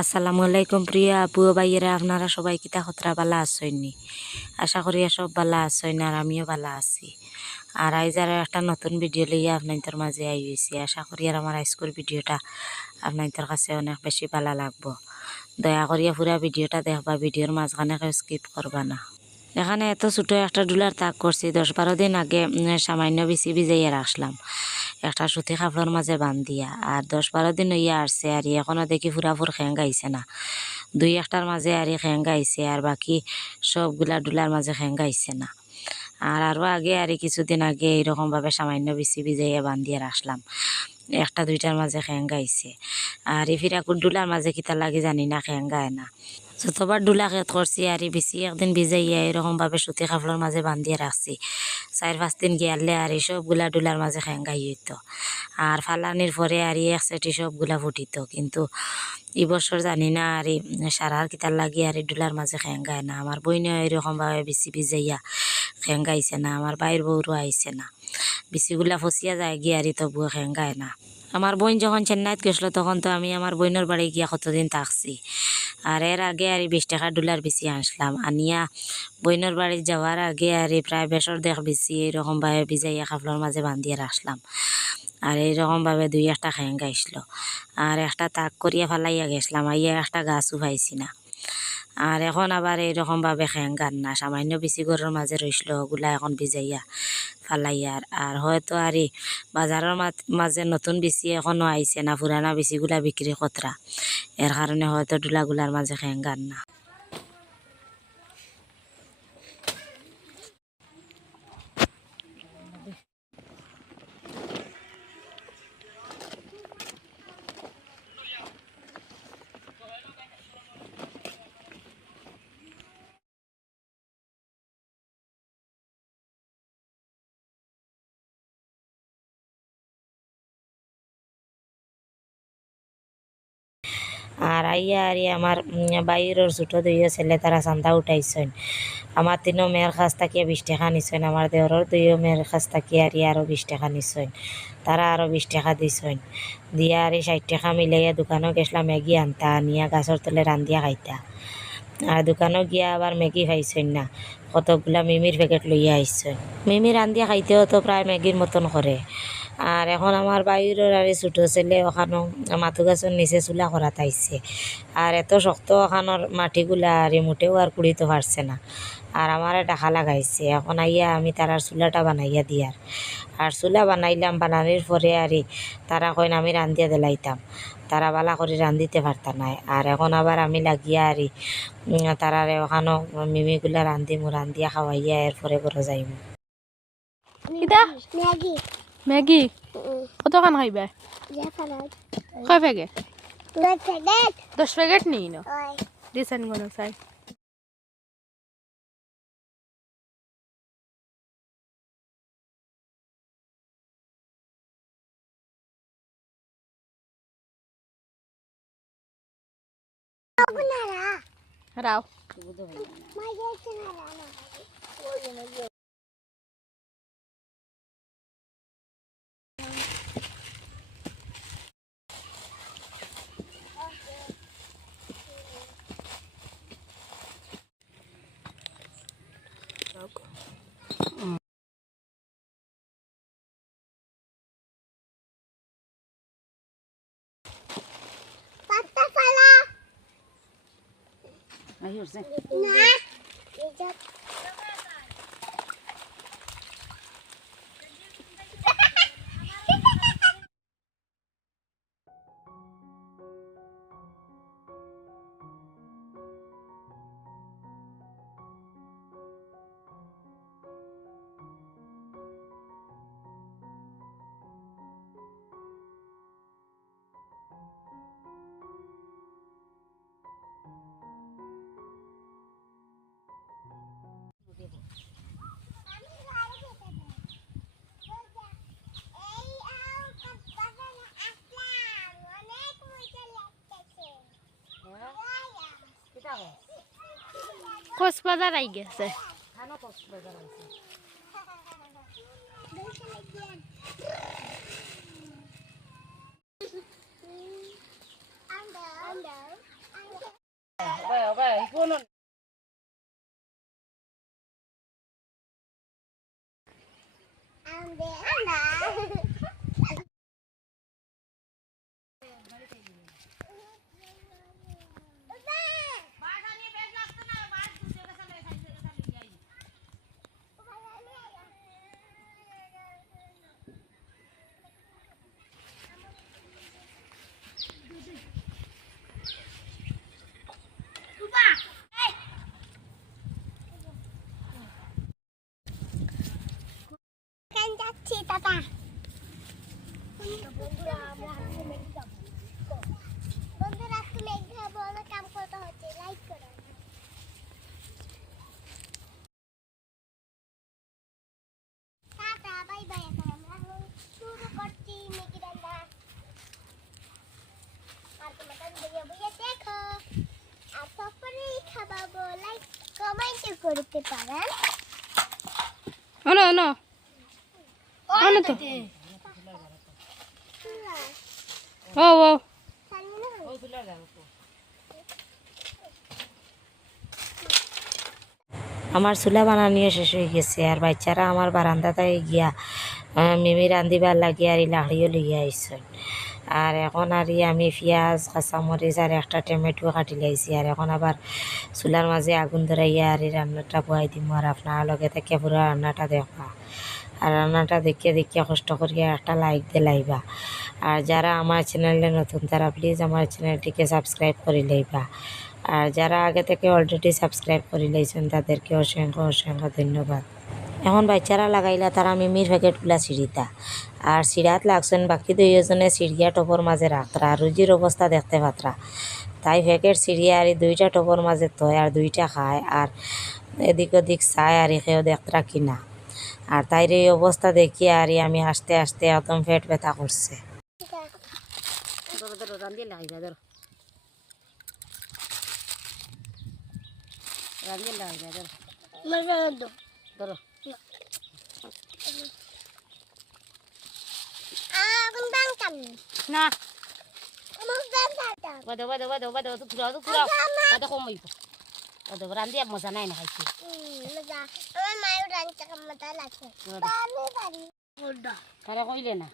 আসসালামু আলাইকুম প্রিয়া আপু ভাইয়েরা, আপনারা সবাই কিতা খতরা বালা আসইনি আশা করি সব বালা আসইন আর আমিও বালা আছি। আর আইজ আর একটা নতুন ভিডিও লইয়া আপনাদের মাঝে আই হয়েছি আশা করি আর আমার আজকের ভিডিওটা আপনাদের কাছে অনেক বেশি ভালো লাগবো। দয়া করিয়া পুরা ভিডিওটা দেখবা ভিডিওর মাঝখানে কেউ স্কিপ করবা না। এখানে এত ছোট একটা ডুলার তাক করছি, দশ বারো দিন আগে সামান্য বেশি ভিজাইয়া রাখলাম। একটা সুতি কাপড়ের মাঝে বান্ধিয়া, আর দশ বারো দিন হইয়া আসছে, আর এখনও দেখি ফুরাফুর খেং গাইছে না। দুই একটার মাঝে আর খেং গাইছে, আর বাকি সবগুলা ডুলার মাঝে খেং গাইছে না। আর আরও আগে আর কিছুদিন আগে এইরকমভাবে সামান্য বেশি ভিজাইয়া বান্ধিয়া রাখলাম। একটা দুইটার মাঝে খেং গাইছে। আর ফিরাকুর ডুলার মাঝে কিতা লাগে জানি না, খেং গায় না। যতবার ডুলা খেত করছি আর বেশি একদিন ভিজাইয়া এরকমভাবে সুতি কাপড়ের মাঝে বান্ধিয়ে রাখছি চার পাঁচ দিন গিয়ালে আর সবগুলা ডুলার মাঝে খেঙ্গাই হইতো আর ফালানির পরে আর এক সেটি সবগুলা ফুটিত। কিন্তু এই বছর জানি না আর সারার কিতার লাগি আর ডুলার মাঝে খেঙ্গায় না। আমার বইনে এরকমভাবে বেশি ভিজাইয়া খেঙ্গাইছে না। আমার বাইর বউরও আইছে না। বেশিগুলা ফসিয়া যায় গিয়ে আর তবুও খেঙ্গায় না। আমার বোন যখন চেন্নাইত গেছিল, তখন তো আমি আমার বোনের বাড়ি গিয়া কতদিন থাকছি। আর এর আগে আর বিশ টাকা ডলার বেশি আনছিলাম। আনিয়া বোনের বাড়ি যাওয়ার আগে আর প্রায় বেসর দেখ বেশি এইরকমভাবে ভিজাইয়া কাপড়ের মাঝে বান্ধিয়ে রাখলাম আর এইরকমভাবে দুই একটা খেং গাইছিল। আর একটা তাক করিয়া ফেলাইয়া গেছিলাম। আইয়া একটা গাছও পাইছি না আর এখন আবার এইরকমভাবে খেং গান না, সামান্য বেশি গরুর মাঝে রইসল ওগুলা এখন ভিজাইয়া ফালাইয়ার আর হয়তো আর বাজারের মাঝে নতুন বেশি এখনও আইছে না, পুরানা বেশিগুলা বিক্রি কতরা। এর কারণে হয়তো ডুলাগুলার মাঝে খেং গান না। আর আইয়া আর আমার বাইরের ছোটো দুইও ছেলে তারা চান্দা উঠাইছেন। আমার তিনও মেয়ের কাছ থাকিয়া বিশ টাকা নিছেন, আমার দেওরের দুইও মেয়ের কাছ থাকিয়া আর আরও বিশ টাকা নিছেন, তারা আরও বিশ টাকা দিছেন। দিয়া আর ষাট টাকা মিলাইয়া দোকানও গেছিলাম ম্যাগি আনতা আনিয়া গাছের তলে রান্ধিয়া খাইতা। আর দোকানও গিয়া আবার ম্যাগি খাইছেন না কতগুলা মিমির প্যাকেট লইয়া আইছেন মিমি রান্ধিয়া খাইতেও তো প্রায় ম্যাগির মতন করে আর এখন আমার বাইরের আর ছোটো ছেলে ওখানো মাথু গাছের নিচে চুলা করা তাইছে আর এত শক্ত ওখানোর মাটিগুলা আর মোটেও আর কুড়িতে পারছে না। আর আমারে ডাকা লাগাইছে এখন আইয়া আমি তারার চুলাটা বানাইয়া দিয়ার আর চুলা বানাইলাম বানানির পরে আর তারা কইন আমি রান্ধিয়া দিলাইতাম। তারা বালা করে রান্ধিতে পারতা নাই। আর এখন আবার আমি লাগিয়া আর তারারে ওখানো মিমিগুলা রান্ধিমু রান্ধিয়া খাওয়াইয়া এরপরে ঘরে যাইমু ম্যাগি কতখান খাইবা? কয় প্যাকেট? দশ প্যাকেট নিই না কোনো চাই? রাও মাঝে চিনারা না পাত্তা ফালা না এটা এই কক্সবাজার আই গেছে Under. Under. যাচ্ছি দাদা বন্ধুরা আমরা আজকে মেঘ যাব বন্ধুরা আজকে মেঘ যাব অনেক কাম করতে হচ্ছে? লাইক করো। টাটা বাই বাই এখন আমরা শুরু করছি মেঘি রান্না আর তোমাদের বইয়ে বইয়ে দেখো। আর তারপরেই খাবাবো লাইক কমেন্ট করতে পারেন। অনো অনো অনো তো। ও ও আমার চুলা বানানিও শেষ হয়ে গেছে আর বাচ্চারা আমার বারান্দাতে গিয়া মিমি রান্ধিবার লাগি আর এই লাড়িও লইয়া আইসন আর এখন আর আমি পেঁয়াজ কাঁচামরিচ আর একটা টমেটো কাটি লাইছি আর এখন আবার চুলার মাঝে আগুন ধরাইয়া আর এই রান্নাটা বয়াই দিম। আর আপনার লগে থেকে পুরো রান্নাটা দেখবা আর রান্নাটা দেখিয়ে দেখিয়ে কষ্ট করিয়া একটা লাইক লাইবা। আর যারা আমার চ্যানেলে নতুন, তারা প্লিজ আমার চ্যানেলটিকে সাবস্ক্রাইব করে লইবা। আর যারা আগে থেকে অলরেডি সাবস্ক্রাইব করে লইছেন, তাদেরকে অসংখ্য অসংখ্য ধন্যবাদ। এখন বাচ্চারা লাগাইলা, তারা মিমির প্যাকেটগুলা সিঁড়িতা। আর সিঁড়াত লাগছেন, বাকি দুইজনে সিঁড়িয়া টপর মাঝে রাখতরা রুজির অবস্থা দেখতে পাত্রা। তাই প্যাকেট সিঁড়িয়া আর দুইটা টপর মাঝে থয় আর দুইটা খায়। আর এদিক ওদিক চায়, আর এখেও দেখতরা কিনা। আর তাইর এই অবস্থা দেখি আর আমি আস্তে আস্তে একদম পেট ব্যথা করছে। না। বাদো রান্ধিয়ে মজা নাই না খাইছি তারা কইলে না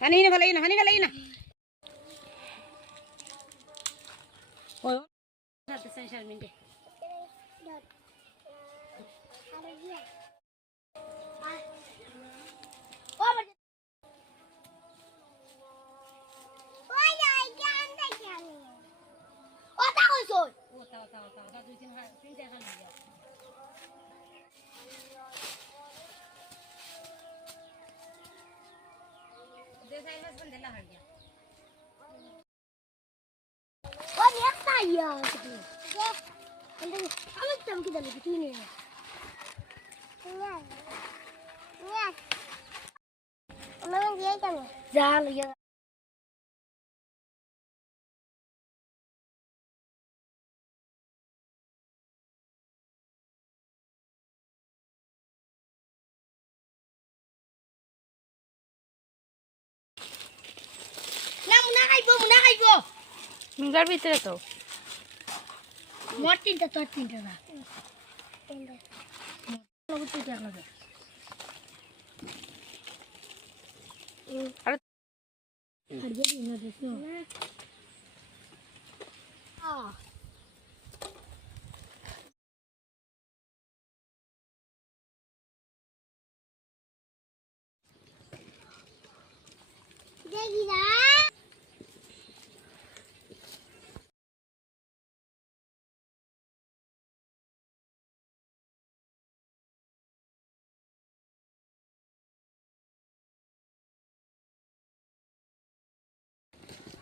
হানি না ভালো না হানি ভালো না ওই সাথে সেন্সার মিন্টে ওটা ওটা ওটা ওটা দুই তিন তিনটা খালি দেখাই মাছ বন্ধ লা হয়ে গিয়া ও একটা ইয়া আমি তো কি জানি তুই নে আমার দিয়ে কেন যা লিয়া না মিগার ভিতরে তো। মোট তিনটা তোর তিনটা না। দেখি না।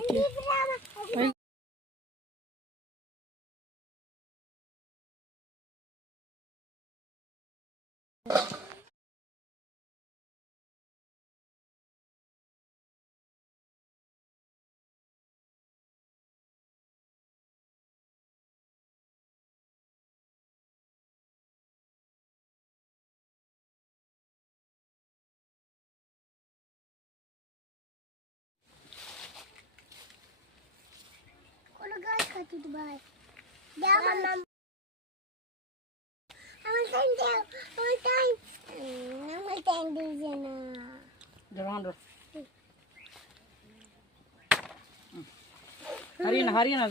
কোনো গাছ খাচ্ছি তো ভাই দাও আমার নাম আমার টাইম দাও আমার টাইম আমার টাইম দিয়েছে না হারিয়ে না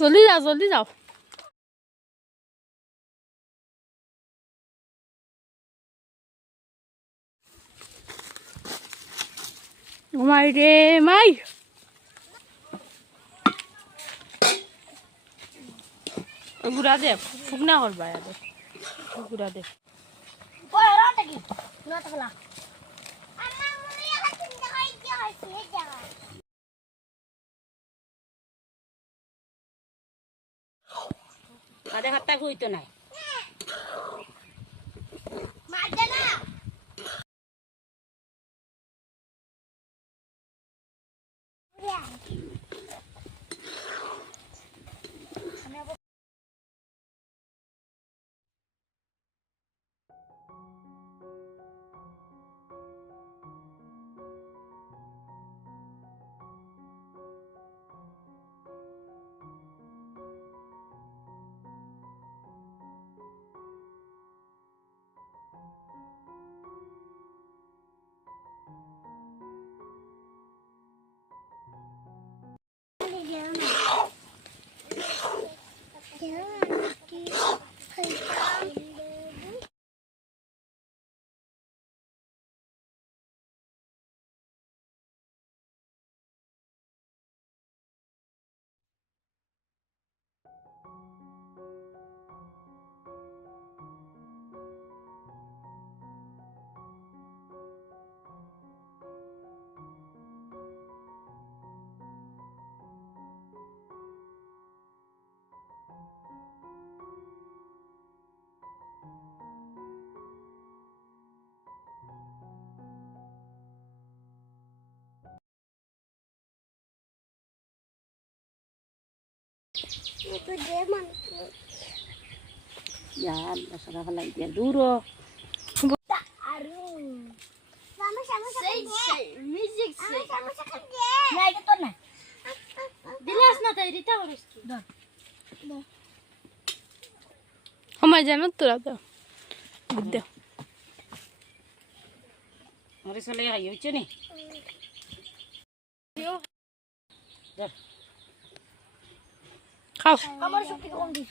জলদি যাও জলদি যাও। মাই রে মাই। গুড়া দে ফুকনা করবা গুড়া দে। আধে হাতটা হইতো নাই। itu dia man Ya, salah kalau dia dulu. aru sama sama sama music sama sama sama dia na itu tuh na দিলাস না তাই রিতা করিস আমার জানো তোরা তো Buddha Hari soleh ayo cini. খাও। আমার শক্তি কম দিস।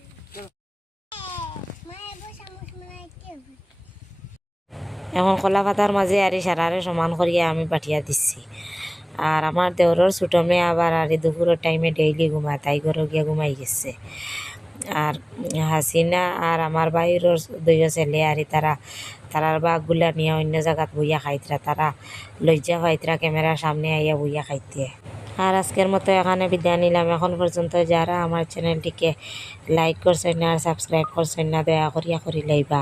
এখন কলা পাতার মাঝে আর সারারে সমান করিয়া আমি পাঠিয়া দিচ্ছি। আর আমার দেওরের ছোটো মেয়ে আবার আর দুপুরের টাইমে ডেইলি ঘুমা তাই ঘরে গিয়া ঘুমাই গেছে। আর হাসিনা আর আমার বাইরের দুইও ছেলে, আর তারা, তারার বাঘগুলা নিয়ে অন্য জায়গাত বইয়া খাইতরা, তারা লজ্জা পাইতরা ক্যামেরার সামনে আইয়া বইয়া খাইতে। আর আজকের মতো এখানে বিদায় নিলাম। এখন পর্যন্ত যারা আমার চ্যানেলটিকে লাইক করছেন না আর সাবস্ক্রাইব করছেন না, দয়া করিয়া করি লাইবা।